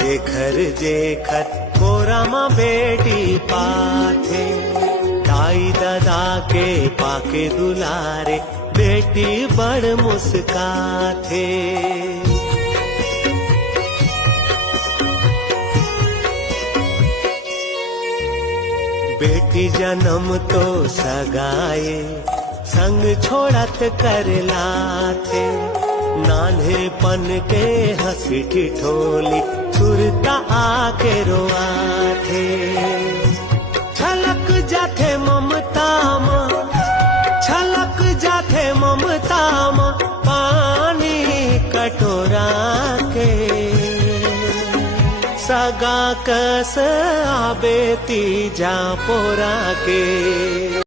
जेखर जेखर कोरा माँ बेटी पाथे, ताई दादा के पाके दुलारे बेटी बड़ मुस्काथे। बेटी जन्म तो सगाए संग छोड़त कर लाथे, नान्हेपन के हंसी ठिठोली सुरता आके रोआथे। छलक जाथे ममता माँ, छलक जाथे ममता माँ पानी कटोरा के, सगा कस आबे तीजा पोरा के।